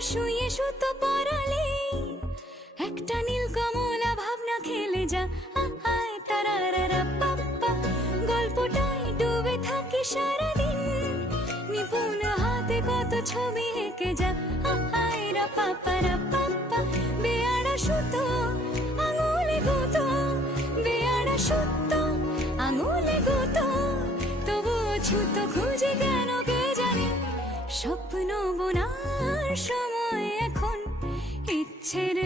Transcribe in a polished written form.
শুয়ে সুতো পরালে একটা নীল কমলা ভাবনা খেলে যা আয় তারারা পাপ্পা গল্পটাই ডুবে থাকি সারাদিন নিপুণ হাতে কত ছবি এঁকে যা আয় রা পাপ্পা বেয়ারা সুতো আঙুলে গুতো বেয়ারা সুতো আঙুলে গুতো তবুও ছুতো খুঁজে কেন কে জানে স্বপ্ন বোনার সময় এখন ইচ্ছের